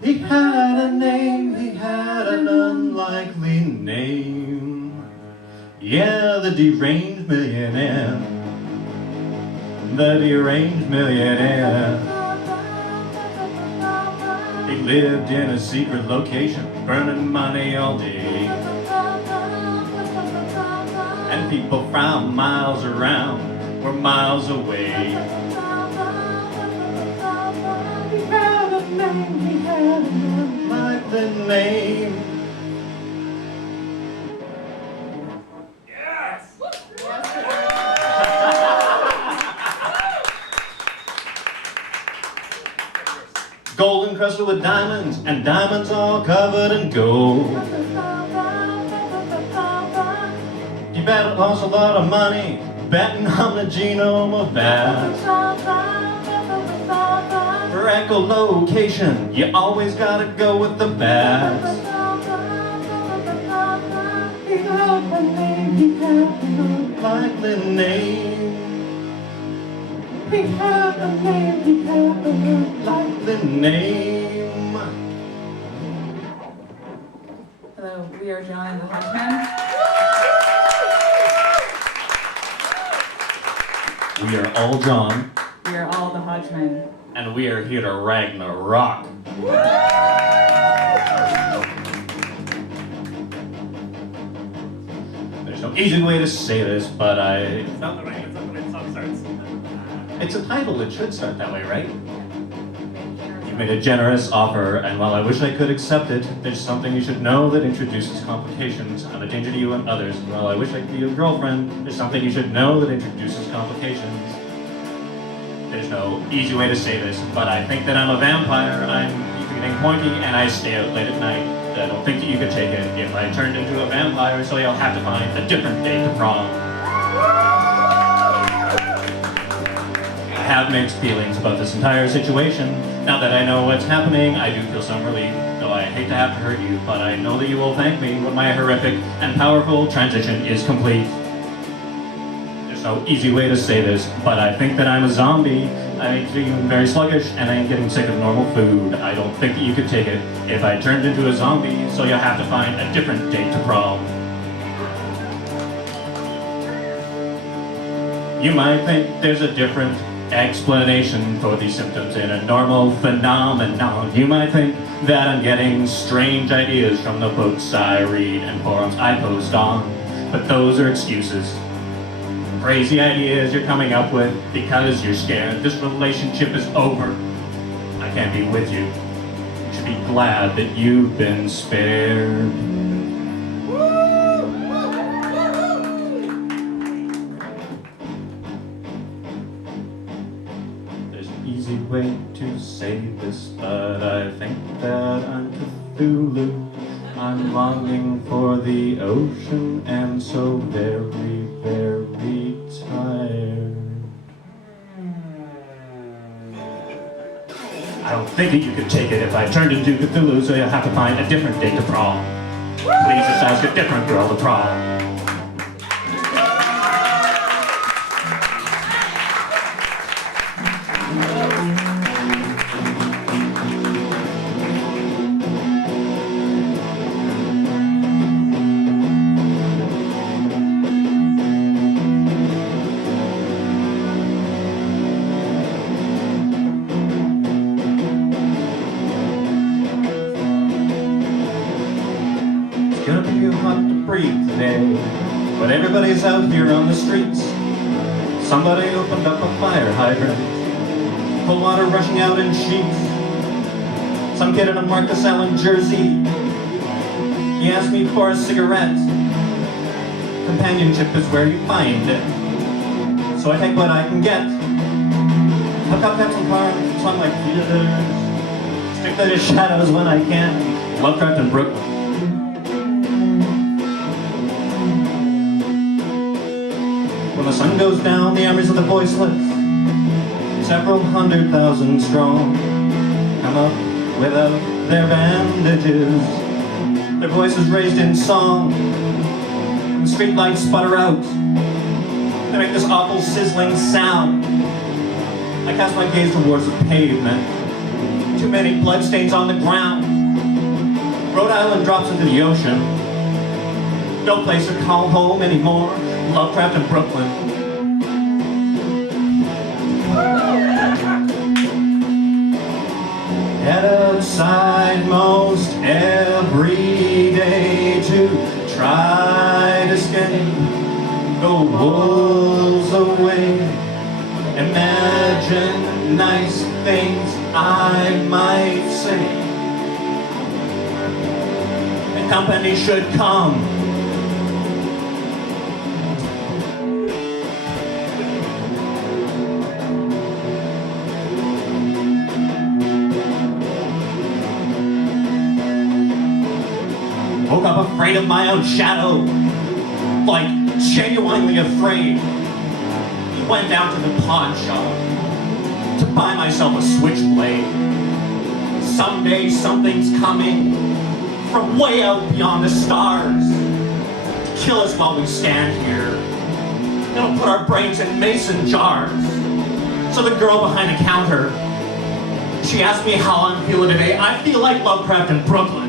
He had a name, he had an unlikely name. Yeah, the deranged millionaire. The deranged millionaire. He lived in a secret location, burning money all day. And people from miles around were miles away. He had a name, he had an unlikely name. Yes! Gold encrusted with diamonds, and diamonds all covered in gold. You bet lost a lot of money betting on the genome of bats. For echolocation, you always gotta go with the bats. He had a name, he had an unlikely name. He had a name, he had an unlikely name. Hello, we are John and the Hodgmen. We are all John, We are all the Hodgmen. and we are here to Ragnarok. There's no easy way to say this, but It's not the way the song starts. it's a title, it should start that way, right? You made a generous offer, and while I wish I could accept it, there's something you should know that introduces complications. I'm a danger to you and others, and while I wish I could be your girlfriend, there's something you should know that introduces complications. There's no easy way to say this, but I think that I'm a vampire. I'm getting pointy, and I stay out late at night. I don't think that you could take it if I turned into a vampire, so you'll have to find a different date to prom. I have mixed feelings about this entire situation. Now that I know what's happening, I do feel some relief, though I hate to have to hurt you, but I know that you will thank me when my horrific and powerful transition is complete. There's no easy way to say this, but I think that I'm a zombie. I'm feeling very sluggish, and I'm getting sick of normal food. I don't think that you could take it if I turned into a zombie, so you'll have to find a different date to prom. You might think there's a different explanation for these symptoms in a normal phenomenon. You might think that I'm getting strange ideas from the books I read and forums I post on, but those are excuses. Crazy ideas you're coming up with because you're scared this relationship is over. I can't be with you. You should be glad that you've been spared. There's an easy way to say this, but I think that I'm Cthulhu. I'm longing for the ocean and so very, very tired. I don't think that you could take it if I turned into Cthulhu, so you'll have to find a different date to prom. Please just ask a different girl to prom. It's gonna be hot to breathe today, but everybody's out here on the streets. Somebody opened up a fire hydrant, cold water rushing out in sheets. Some kid in a Marcus Allen jersey, he asked me for a cigarette. Companionship is where you find it, so I take what I can get. Hook up pencil car and song like theaters, stick to the shadows when I can. Lovecraft in Brooklyn. When the sun goes down, the armies of the voiceless, several 100,000 strong, come up without their bandages, their voices raised in song. And the streetlights sputter out, they make this awful sizzling sound. I cast my gaze towards the pavement, Too many bloodstains on the ground. Rhode Island drops into the ocean. No place to call home anymore. Lovecraft in Brooklyn. Head outside most every day to try to escape the wolves away. Imagine nice things I might say, and company should come. Woke up afraid of my own shadow, like genuinely afraid. Went down to the pawn shop to buy myself a switchblade. Someday something's coming from way out beyond the stars to kill us while we stand here. It'll put our brains in mason jars. So the girl behind the counter, she asked me how I'm feeling today. I feel like Lovecraft in Brooklyn.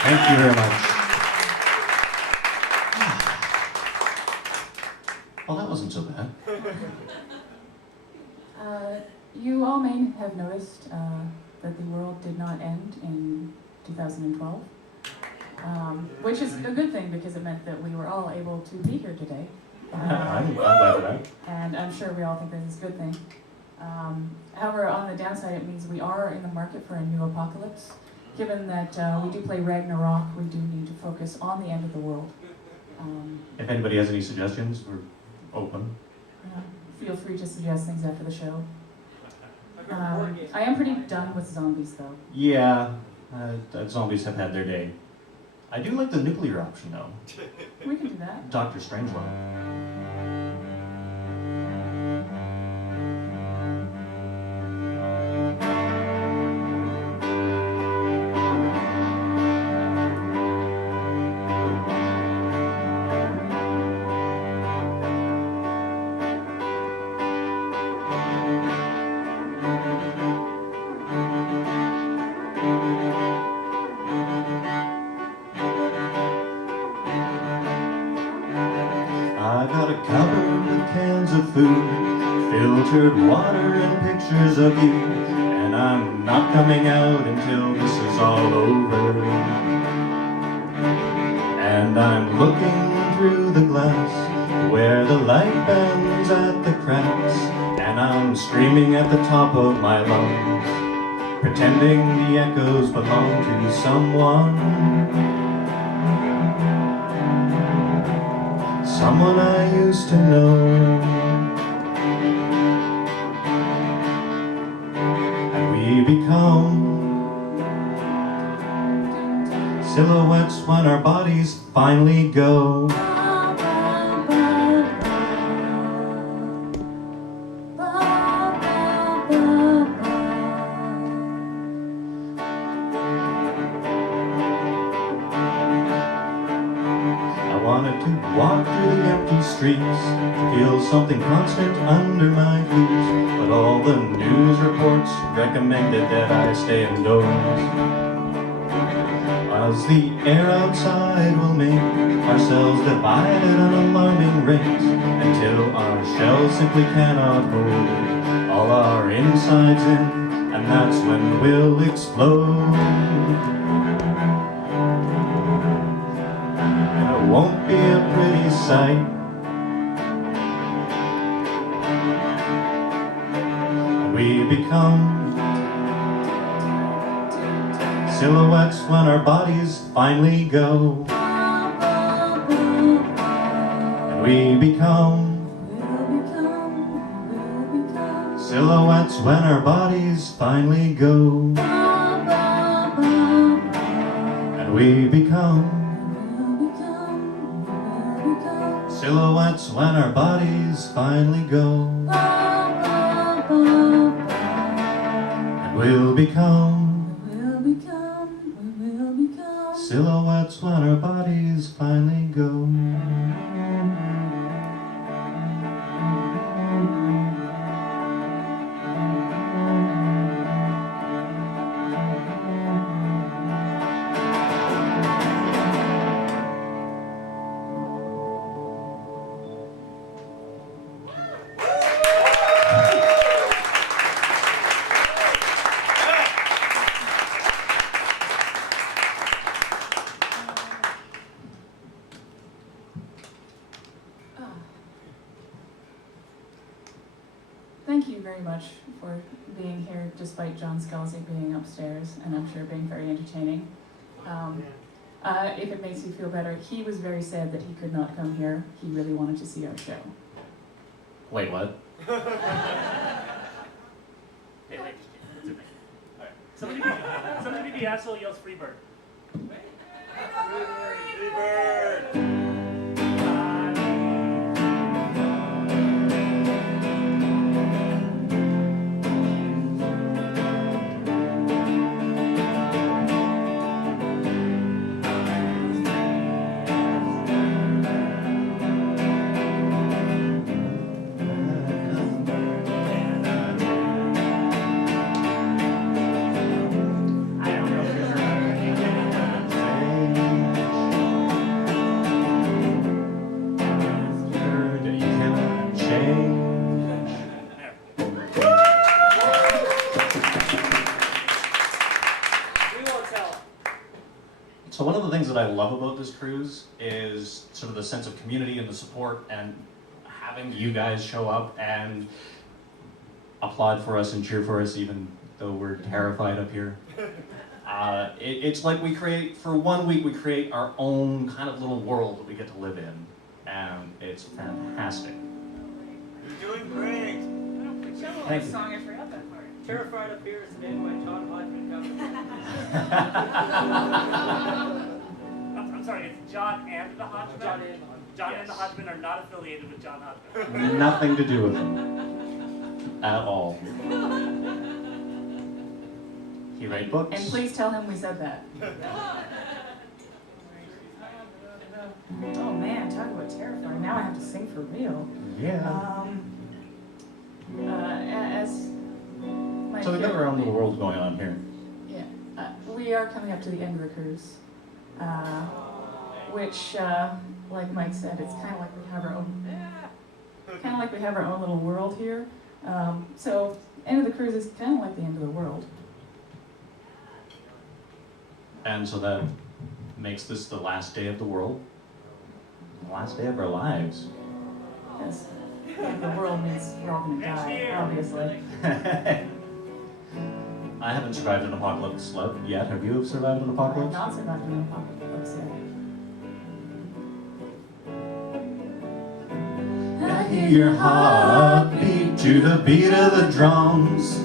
Thank you very much. Well, that wasn't so bad. You all may have noticed that the world did not end in 2012, which is a good thing because it meant that we were all able to be here today. I'm glad for that. And I'm sure we all think this is a good thing. However, on the downside, it means we are in the market for a new apocalypse. Given that we do play Ragnarok, we do need to focus on the end of the world. If anybody has any suggestions, we're open. Feel free to suggest things after the show. I am pretty done with zombies, though. Yeah, zombies have had their day. I do like the nuclear option, though. We can do that. Dr. Strangelove. I got a cupboard with cans of food, filtered water and pictures of you, and I'm not coming out until this is all over. And I'm looking through the glass where the light bends at the cracks, and I'm screaming at the top of my lungs, pretending the echoes belong to someone. Someone I used to know. And we become silhouettes when our bodies finally go. I wanted to walk through the empty streets, feel something constant under my feet, but all the news reports recommended that I stay indoors. As the air outside will make ourselves divided at an alarming rate, until our shells simply cannot hold all our insides in, and that's when we'll explode. Won't be a pretty sight. we become silhouettes when our bodies finally go. And we become silhouettes when our bodies finally go. And we become silhouettes when our bodies finally go. And we'll become silhouettes when our bodies finally go. Thank you very much for being here, despite John Scalzi being upstairs, and I'm sure being very entertaining. If it makes you feel better, he was very sad that he could not come here. He really wanted to see our show. Wait, what? Hey, wait. It's okay. Alright. Somebody be the asshole yells Freebird. Freebird! So one of the things that I love about this cruise is sort of the sense of community and the support, and having you guys show up and applaud for us and cheer for us even though we're terrified up here. It's like we create, for 1 week, we create our own kind of little world that we get to live in, and it's fantastic. You're doing great. Thank you. Song, I forgot that part. Terrified Up Here is the name by John Hodgmen cover. I'm sorry, it's John and the Hodgmen? John and the Hodgmen. John Yes. and the Hodgmen are not affiliated with John Hodgman. Nothing to do with it at all. He write books. And please tell him we said that. Oh man, talk about terrifying. Now I have to sing for real. Yeah. As my So we've got our own little world going on here. Yeah, we are coming up to the end of the cruise, which, like Mike said, it's kind of like we have our own little world here. So end of the cruise is kind of like the end of the world. And so that makes this the last day of the world, the last day of our lives. Yes, the world means we're all going to die, obviously. I haven't survived an apocalypse yet. Have you survived an I have apocalypse? not survived an apocalypse yet. I hear your heartbeat to the beat of the drums.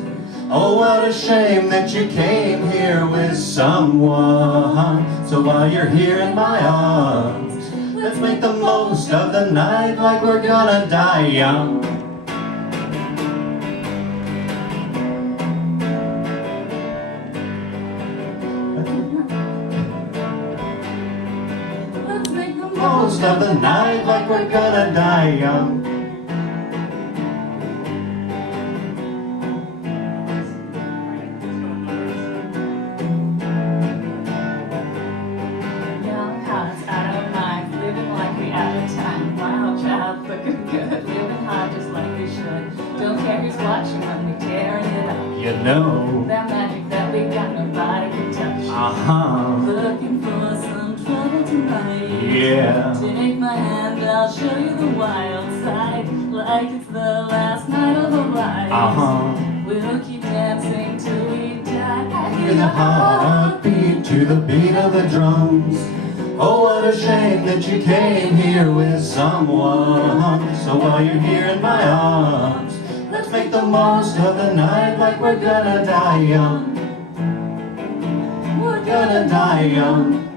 Oh, what a shame that you came here with someone. So while you're here in my arms, let's make the most of the night like we're gonna die young. Let's make the Most of the night like we're gonna die young. young hearts out of minds, living like we out of time. Wild child, looking good, living hard just like we should. Don't care who's watching when we tearing it up. You know. That magic that we got, nobody can touch. Uh-huh. Looking for some trouble tonight. Yeah. Take my hand, I'll show you the wild side. Like it's the last night of our lives. Uh-huh. We'll We'll keep dancing till we die. Hear the heartbeat to the beat of the drums. Oh, what a shame that you came here with someone. So while you're here in my arms, let's make the most of the night like we're gonna die young. We're gonna die young.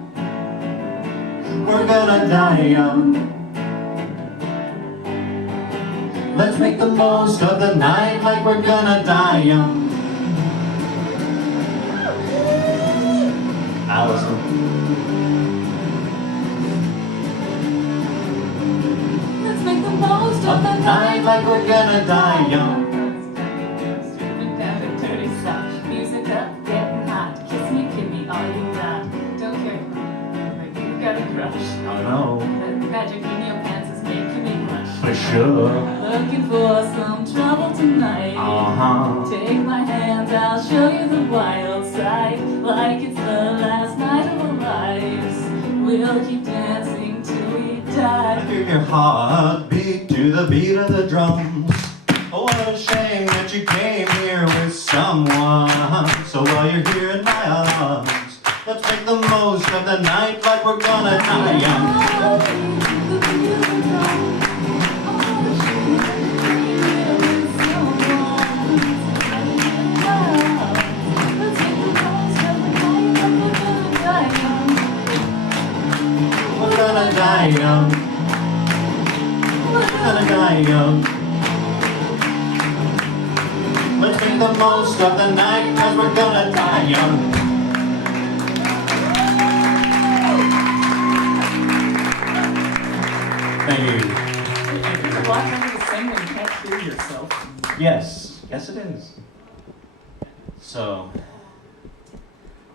We're gonna die young. Let's make the most of the night like we're gonna die young. Allison. Let's make the most of the Night like we're gonna die young. Stripping down to dirty stuff. Music up, getting hot. Kiss me, kid me, all you got. Don't care, like you got a crush. Oh no, That magic in your pants is making me blush. for sure. Looking for some trouble tonight. Take my hand, I'll show you the wild side. Like it's the last night of our lives. We'll keep dancing till we die. Hear your heartbeat to the beat of the drums. Oh, what a shame that you came here with someone. So while you're here in my arms, let's make the most of the night like we're gonna die young. We're gonna die young. We're gonna die young. Let's make the most of the night, cause we're gonna die young. Thank you. It's a lot harder to sing when you can't hear yourself. Yes, yes it is. So,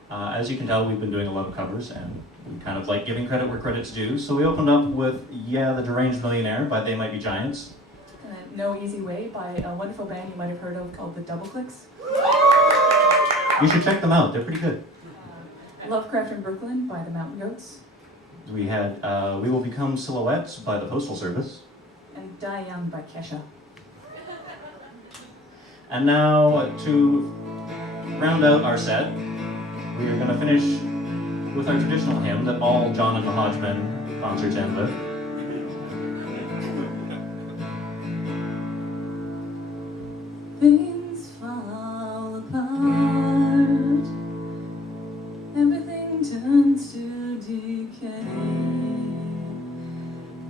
as you can tell, we've been doing a lot of covers, and we kind of like giving credit where credit's due. So we opened up with Yeah, the Deranged Millionaire by They Might Be Giants. And then No Easy Way by a wonderful band you might have heard of called the Double Clicks. You should check them out, they're pretty good. Lovecraft in Brooklyn by the Mountain Goats. We had We Will Become Silhouettes by the Postal Service. And Die Young by Kesha. And now, to round out our set, we are going to finish with our traditional hymn that all John and the Hodgmen concerts end with. Things fall apart. Everything turns to decay.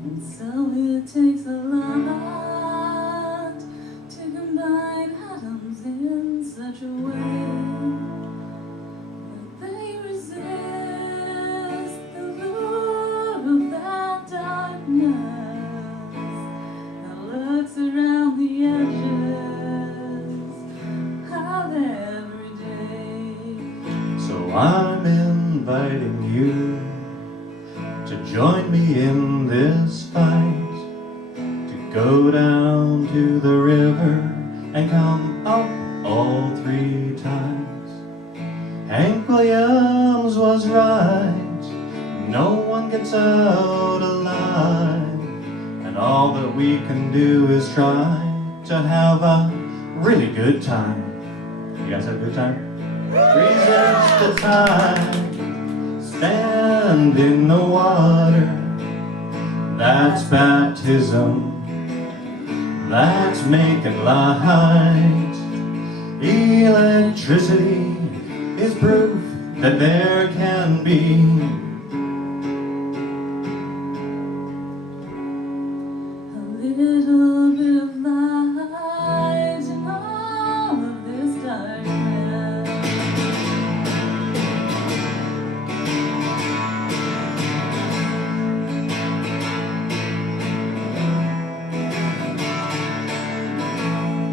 And so it takes a lot to combine atoms in such a way that they resist the lure of that darkness that lurks around the edges of every day. So I'm inviting you to join me in this fight, to go down to the river and come up all 3 times. Hank Williams was right, no one gets out alive, and all that we can do is try to have a really good time. You guys have a good time? Resist the tide, stand in the water. That's baptism, that's making light. Electricity is proof that there can be A little bit of light in all of this darkness.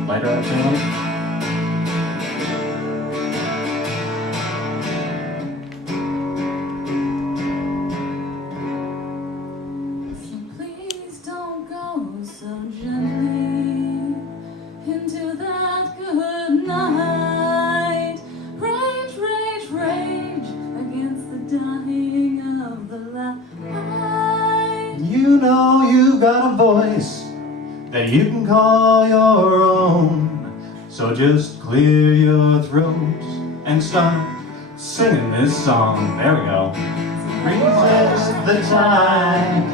lighter up sound. So please don't go so gently into that good night. Rage, rage, rage against the dying of the light. You know you've got a voice that you can call your own. So just clear your throat and start singing this song. There we go. Resist the tide,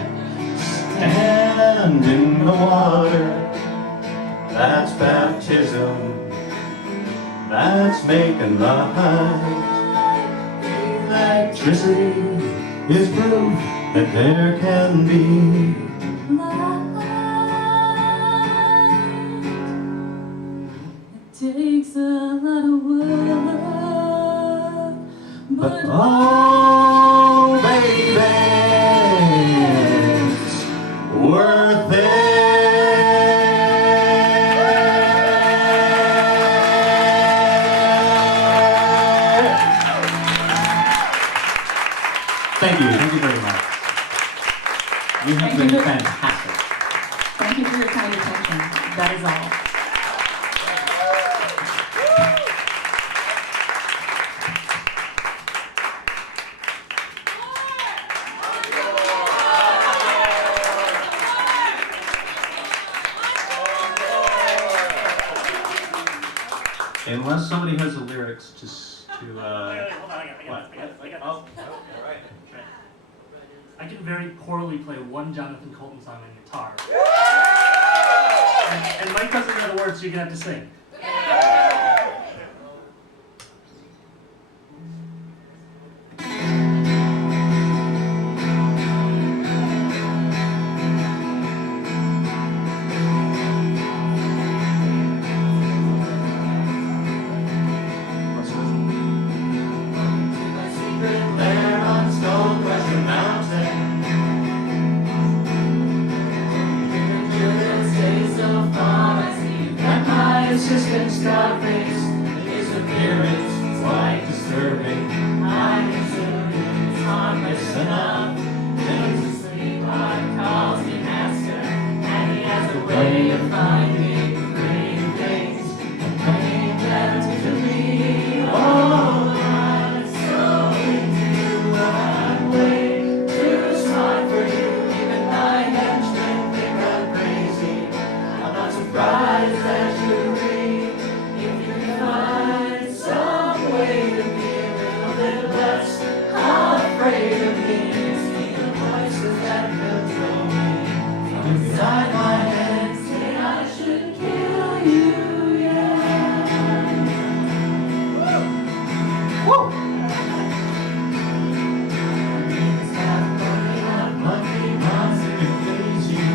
stand in the water. That's baptism, that's making light. Electricity is proof that there can be takes a lot of work, but oh, baby, it's worth it. Thank you very much. You have Thank been you. fantastic. Thank you for your kind attention. That is all. Unless somebody has the lyrics to Wait, hold on, I got it. Oh, okay, right. Okay. I can very poorly play one Jonathan Colton song on guitar. And Mike doesn't know the words, so you're gonna have to sing. Assistant Scarface, his appearance is quite disturbing. I'm assuming it's harmless enough. He's asleep, heart calls him master, and he has a way of finding pretty things and bringing them to me. Oh, I'm so into what I'm way too smart for you. Even my henchmen think I'm crazy. I'm not surprised that you afraid of me, see the voices that control me. From inside my head say I should kill you, yeah. Woo! It's half funny, half monkey, monster to please you.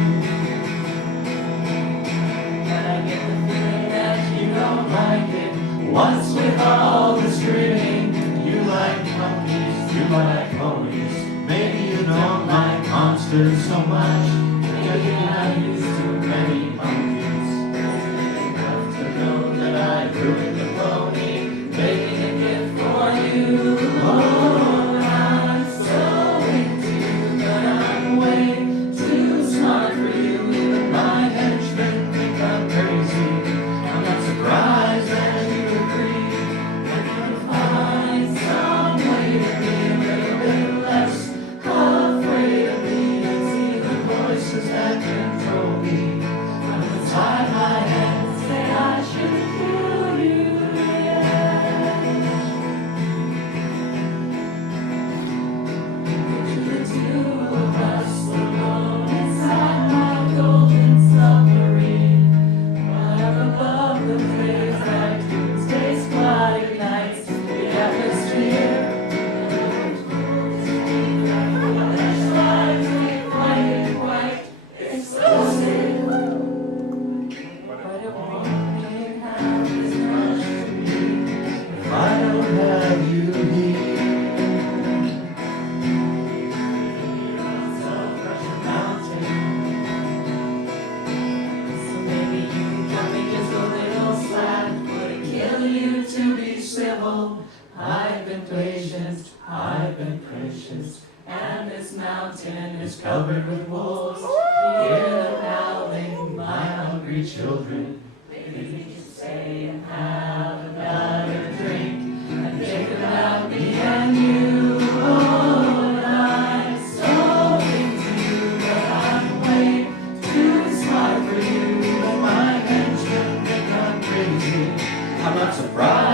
But I get the feeling that you don't like it. What's with all the screaming? You like monkeys, you like ponies. Maybe you don't like monsters so much. Maybe I used too many monkeys. Enough to know that I ruined the pony, making a gift for you. Oh, I'm so into you, but I'm way too smart for you. Even my henchmen think I'm crazy. I'm not surprised that you agree. I could find some way to be a little bit less afraid of me and see the voices that control me. I would tie my head and say I should kill you, yeah. Picture the two of us alone inside my golden submarine. Right up above the place that stays quiet nights, the atmosphere. I've been patient, I've been precious, and this mountain is covered with wolves. Hear them howling, my hungry children. Maybe we should stay and have another drink and think about me and you. Oh, I'm so into you, but I'm way too smart for you. But my henchmen think I'm crazy. not surprised.